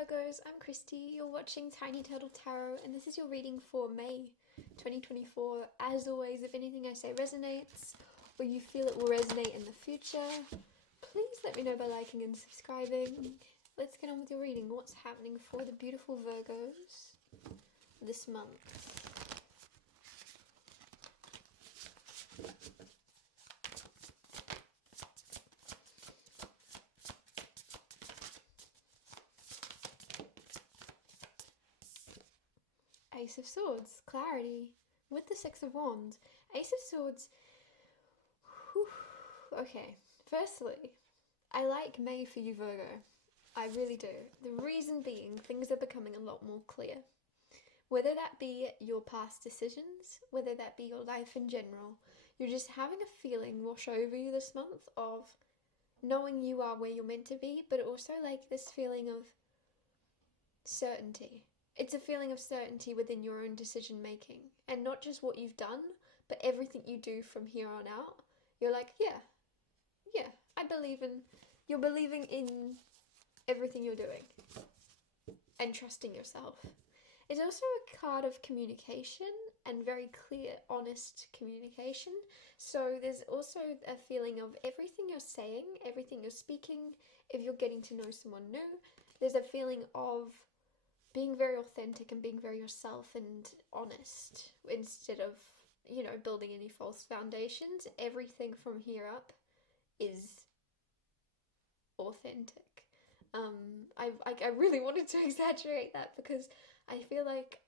Virgos, I'm Christy. You're watching Tiny Turtle Tarot, and this is your reading for May 2024. As always, if anything I say resonates, or you feel it will resonate in the future, please let me know by liking and subscribing. Let's get on with your reading. What's happening for the beautiful Virgos this month? Ace of Swords, clarity, with the Six of Wands. Ace of Swords, whew, okay, firstly, I like May for you, Virgo. I really do. The reason being, things are becoming a lot more clear. Whether that be your past decisions, whether that be your life in general, you're just having a feeling wash over you this month of knowing you are where you're meant to be, but also like this feeling of certainty. It's a feeling of certainty within your own decision making, and not just what you've done, but everything you do from here on out. You're like, yeah, you're believing in everything you're doing and trusting yourself. It's also a card of communication and very clear, honest communication. So there's also a feeling of everything you're saying, everything you're speaking, if you're getting to know someone new, there's a feeling of being very authentic and being very yourself and honest instead of, building any false foundations. Everything from here up is authentic. I really wanted to exaggerate that because I feel like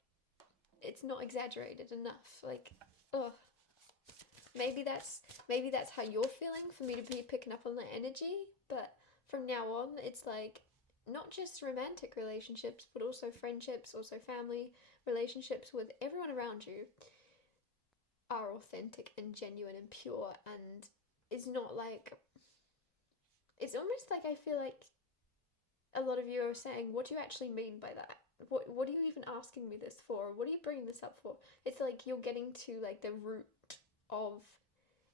it's not exaggerated enough. Like, oh, maybe that's how you're feeling for me to be picking up on that energy. But from now on, it's like not just romantic relationships, but also friendships, also family relationships with everyone around you are authentic and genuine and pure, and it's not like, it's almost like I feel like a lot of you are saying, what do you actually mean by that? What are you even asking me this for? What are you bringing this up for? It's like you're getting to like the root of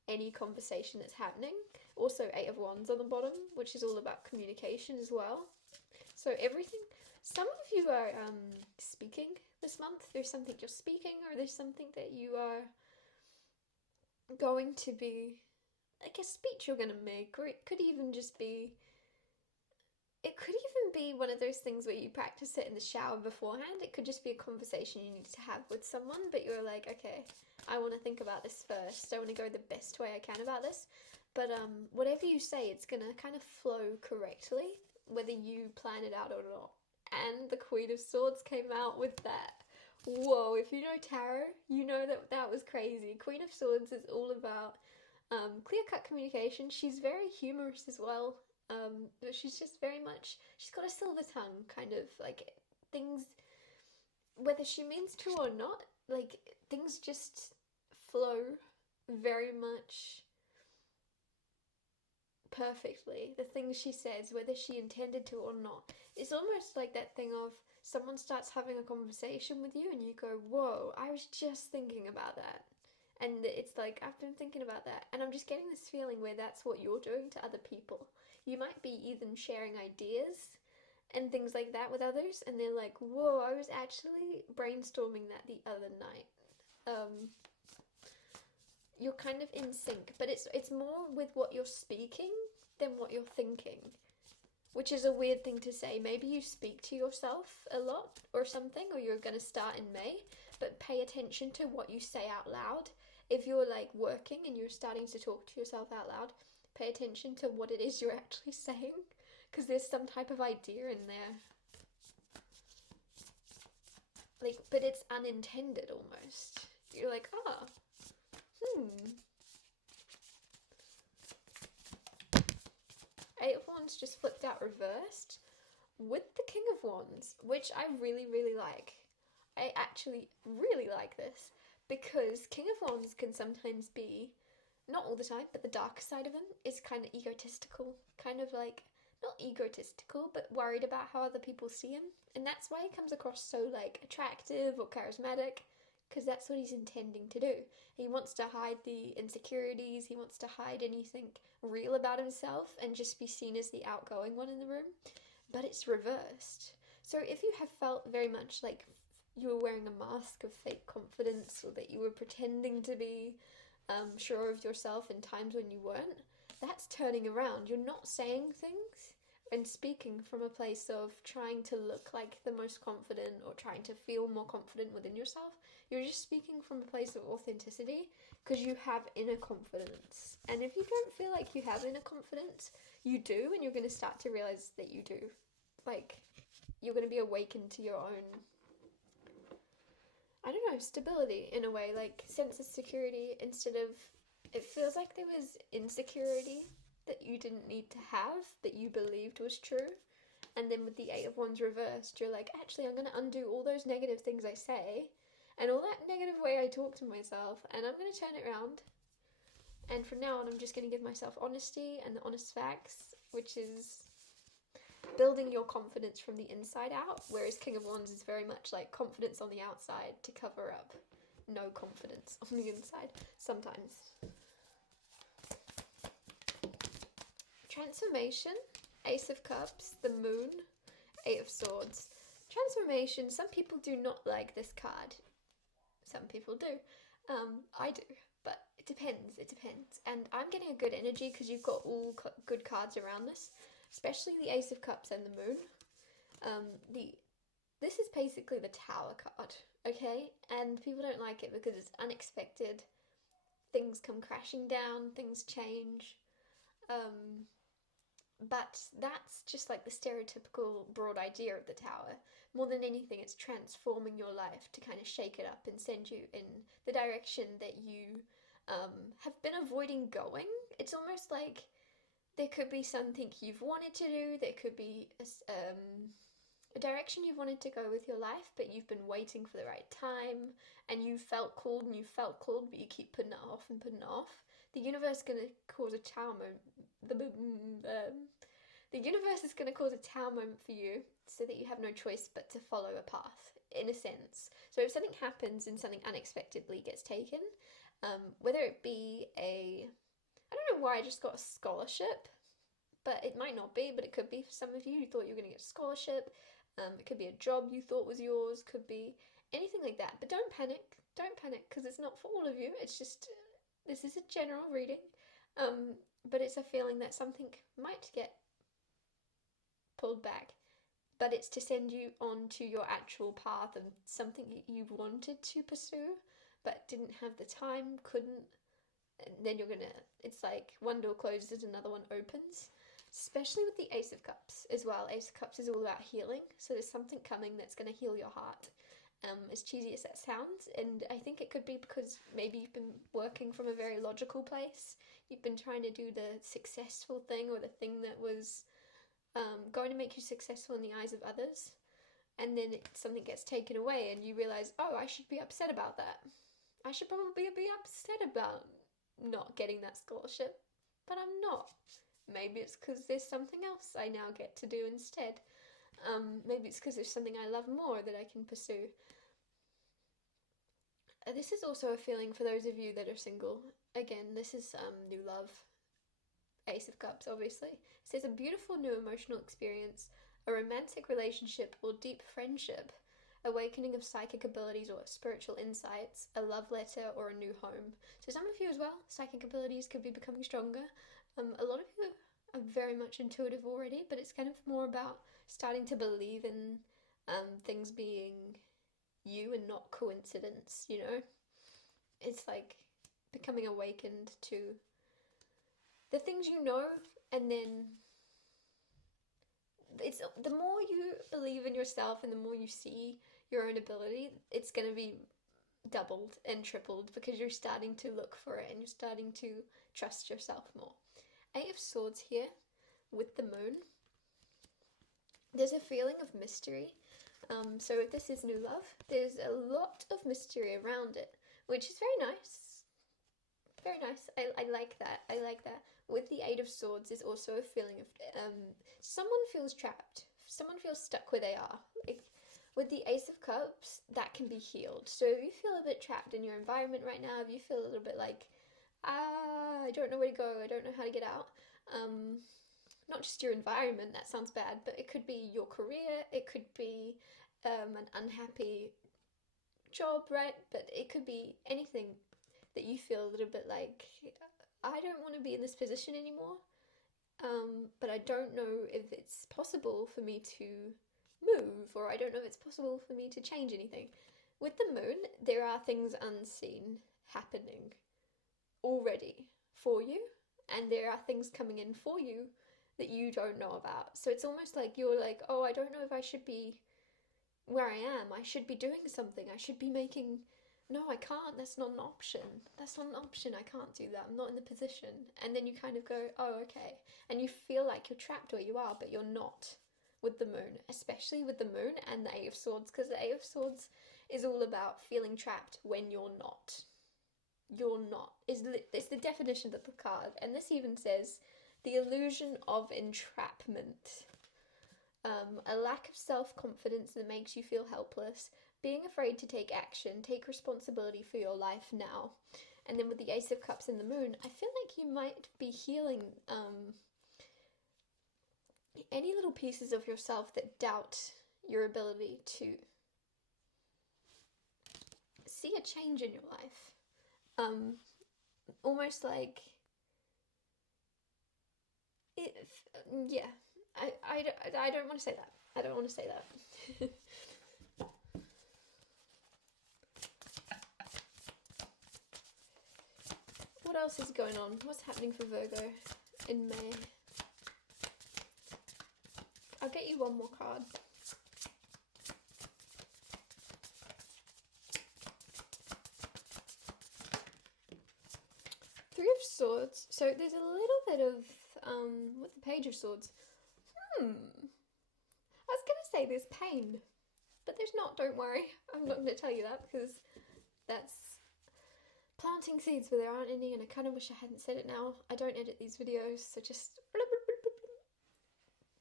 any conversation that's happening. Also, Eight of Wands on the bottom, which is all about communication as well. So everything, some of you are speaking this month. There's something you're speaking, or there's something that you are going to be, like a speech you're going to make, or it could even be one of those things where you practice it in the shower beforehand. It could just be a conversation you need to have with someone, but you're like, okay, I want to think about this first. I want to go the best way I can about this. But whatever you say, it's going to kind of flow correctly, whether you plan it out or not. And the Queen of Swords came out with that. Whoa, if you know tarot, you know that was crazy. Queen of Swords is all about clear-cut communication. She's very humorous as well. But she's just very much, she's got a silver tongue, kind of like things, whether she means to or not, like things just flow very much perfectly. The things she says, whether she intended to or not, it's almost like that thing of someone starts having a conversation with you and you go, whoa, I was just thinking about that. And it's like, I've been thinking about that, and I'm just getting this feeling where that's what you're doing to other people. You might be even sharing ideas and things like that with others, and they're like, whoa, I was actually brainstorming that the other night. You're kind of in sync, but it's more with what you're speaking than what you're thinking, which is a weird thing to say. Maybe you speak to yourself a lot or something, or you're going to start in May, but pay attention to what you say out loud. If you're like working and you're starting to talk to yourself out loud, pay attention to what it is you're actually saying, because there's some type of idea in there. Like, but it's unintended almost. You're like, Eight of Wands just flipped out reversed with the King of Wands, which I really, really like. I actually really like this, because King of Wands can sometimes be, not all the time, but the darker side of him is kind of egotistical, kind of like, not egotistical, but worried about how other people see him. And that's why he comes across so like attractive or charismatic, because that's what he's intending to do. He wants to hide the insecurities, he wants to hide anything real about himself and just be seen as the outgoing one in the room. But it's reversed. So if you have felt very much like you were wearing a mask of fake confidence, or that you were pretending to be sure of yourself in times when you weren't, that's turning around. You're not saying things and speaking from a place of trying to look like the most confident or trying to feel more confident within yourself. You're just speaking from a place of authenticity because you have inner confidence. And if you don't feel like you have inner confidence, you do, and you're going to start to realize that you do. Like, you're going to be awakened to your own, I don't know, stability in a way, like sense of security instead of, it feels like there was insecurity that you didn't need to have, that you believed was true. And then with the Eight of Wands reversed, you're like, actually, I'm going to undo all those negative things I say and all that negative way I talk to myself, and I'm going to turn it around. And from now on, I'm just going to give myself honesty and the honest facts, which is building your confidence from the inside out, whereas King of Wands is very much like confidence on the outside to cover up no confidence on the inside sometimes. Transformation, Ace of Cups, the Moon, Eight of Swords. Transformation, some people do not like this card. Some people do. I do, but it depends. And I'm getting a good energy because you've got all good cards around this, especially the Ace of Cups and the Moon. This is basically the Tower card, okay? And people don't like it because it's unexpected. Things come crashing down, things change. But that's just like the stereotypical broad idea of the Tower. More than anything, it's transforming your life to kind of shake it up and send you in the direction that you have been avoiding going. It's almost like there could be something you've wanted to do, there could be a direction you've wanted to go with your life, but you've been waiting for the right time, and you felt called, but you keep putting it off and putting it off. The universe is going to cause a tower moment. The universe is going to cause a tower moment for you so that you have no choice but to follow a path, in a sense. So if something happens and something unexpectedly gets taken, whether it be I don't know why I just got a scholarship, but it might not be, but it could be for some of you. You thought you were going to get a scholarship. It could be a job you thought was yours, could be anything like that. But don't panic, because it's not for all of you. It's just, this is a general reading, but it's a feeling that something might get pulled back, but it's to send you on to your actual path and something you wanted to pursue, but didn't have the time, couldn't. And then you're gonna, it's like one door closes, another one opens. Especially with the Ace of Cups as well. Ace of Cups is all about healing, so there's something coming that's going to heal your heart, as cheesy as that sounds. And I think it could be because maybe you've been working from a very logical place. You've been trying to do the successful thing, or the thing that was going to make you successful in the eyes of others, and then something gets taken away and you realize, oh, I should be upset about that. I should probably be upset about not getting that scholarship, but I'm not. Maybe it's because there's something else I now get to do instead. Maybe it's because there's something I love more that I can pursue. This is also a feeling for those of you that are single. Again, this is new love. Ace of Cups, obviously. It says a beautiful new emotional experience, a romantic relationship or deep friendship, awakening of psychic abilities or spiritual insights, a love letter or a new home. So some of you as well, psychic abilities could be becoming stronger. A lot of you are very much intuitive already, but it's kind of more about starting to believe in things being you and not coincidence, you know? It's like becoming awakened to the things you know, and then it's the more you believe in yourself and the more you see your own ability, it's going to be doubled and tripled because you're starting to look for it and you're starting to trust yourself more. Eight of Swords here with the Moon. There's a feeling of mystery. So if this is new love, there's a lot of mystery around it, which is very nice. Very nice. I like that. I like that. With the Eight of Swords, there's also a feeling of someone feels trapped. Someone feels stuck where they are. Like with the Ace of Cups, that can be healed. So if you feel a bit trapped in your environment right now, if you feel a little bit like, I don't know where to go, I don't know how to get out, not just your environment, that sounds bad, but it could be your career, it could be an unhappy job, right? But it could be anything that you feel a little bit like, I don't want to be in this position anymore, but I don't know if it's possible for me to move, or I don't know if it's possible for me to change anything. With the moon, there are things unseen happening already for you, and there are things coming in for you that you don't know about. So it's almost like you're like, oh, I don't know if I should be where I am. I should be doing something. I should be making... No, I can't. That's not an option. That's not an option. I can't do that. I'm not in the position. And then you kind of go, oh, okay. And you feel like you're trapped where you are, but you're not with the moon, especially with the moon and the Eight of Swords, because the Eight of Swords is all about feeling trapped when you're not. You're not. It's the definition of the card. And this even says the illusion of entrapment. A lack of self-confidence that makes you feel helpless, being afraid to take action, take responsibility for your life now. And then with the Ace of Cups and the Moon, I feel like you might be healing any little pieces of yourself that doubt your ability to see a change in your life. Almost like... yeah. I don't want to say that. I don't want to say that. What else is going on? What's happening for Virgo in May? I'll get you one more card. Three of Swords. So there's a little bit of, with the Page of Swords. I was going to say there's pain, but there's not, don't worry. I'm not going to tell you that because that's planting seeds where there aren't any, and I kind of wish I hadn't said it now. I don't edit these videos, so just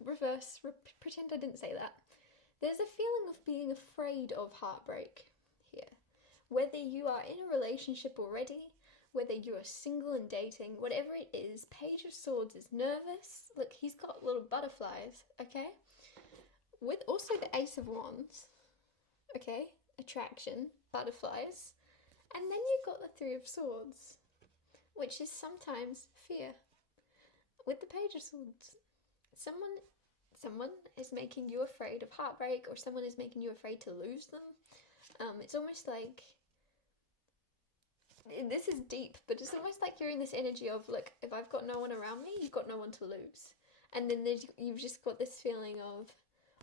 reverse, pretend I didn't say that. There's a feeling of being afraid of heartbreak here. Whether you are in a relationship already, whether you are single and dating, whatever it is, Page of Swords is nervous. Look, he's got little butterflies, okay? With also the Ace of Wands, okay? Attraction, butterflies. And then you've got the Three of Swords, which is sometimes fear. With the Page of Swords, someone is making you afraid of heartbreak, or someone is making you afraid to lose them. It's almost like... this is deep, but it's almost like you're in this energy of, look, if I've got no one around me, you've got no one to lose. And then you've just got this feeling of,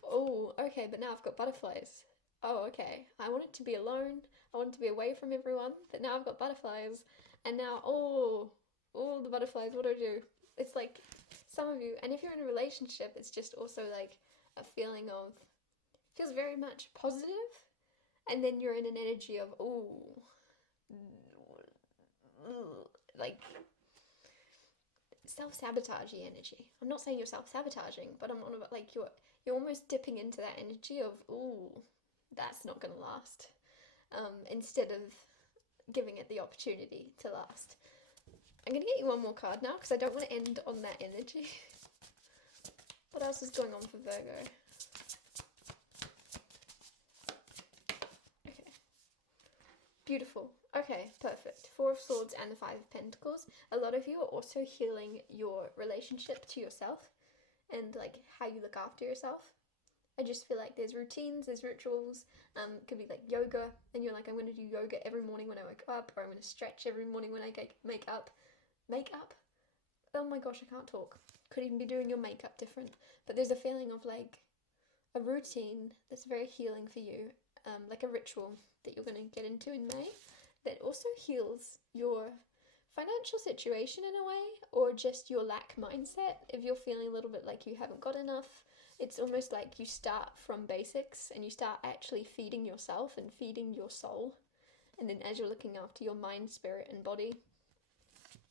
oh, okay, but now I've got butterflies. Oh, okay, I wanted to be alone, I wanted to be away from everyone, but now I've got butterflies. And now, oh, the butterflies, what do I do? It's like, some of you, and if you're in a relationship, it's just also like a feeling of, feels very much positive, and then you're in an energy of, oh, like self-sabotagey energy. I'm not saying you're self-sabotaging, but I'm on about like you're almost dipping into that energy of, ooh, that's not gonna last, instead of giving it the opportunity to last. I'm gonna get you one more card now because I don't want to end on that energy. What else is going on for Virgo? Okay, beautiful. Okay, perfect. Four of Swords and the Five of Pentacles. A lot of you are also healing your relationship to yourself and like how you look after yourself. I just feel like there's routines, there's rituals. It could be like yoga, and you're like, I'm going to do yoga every morning when I wake up, or I'm going to stretch every morning when I make up. Makeup? Oh my gosh, I can't talk. Could even be doing your makeup different. But there's a feeling of like a routine that's very healing for you, like a ritual that you're going to get into in May, that also heals your financial situation in a way, or just your lack mindset. If you're feeling a little bit like you haven't got enough, it's almost like you start from basics and you start actually feeding yourself and feeding your soul. And then as you're looking after your mind, spirit, and body,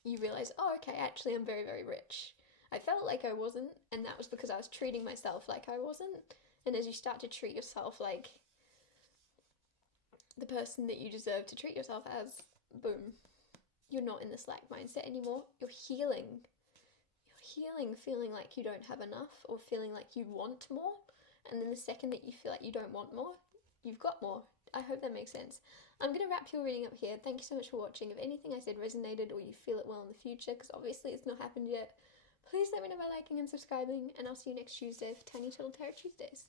you realize, oh, okay, actually I'm very, very rich. I felt like I wasn't, and that was because I was treating myself like I wasn't. And as you start to treat yourself like the person that you deserve to treat yourself as, boom, you're not in this lack mindset anymore. You're healing healing feeling like you don't have enough or feeling like you want more, and then the second that you feel like you don't want more, you've got more. I hope that makes sense. I'm going to wrap your reading up here. Thank you so much for watching. If anything I said resonated or you feel it will in the future, because obviously it's not happened yet, please let me know by liking and subscribing, and I'll see you next Tuesday for Tiny Little Tarot Tuesdays.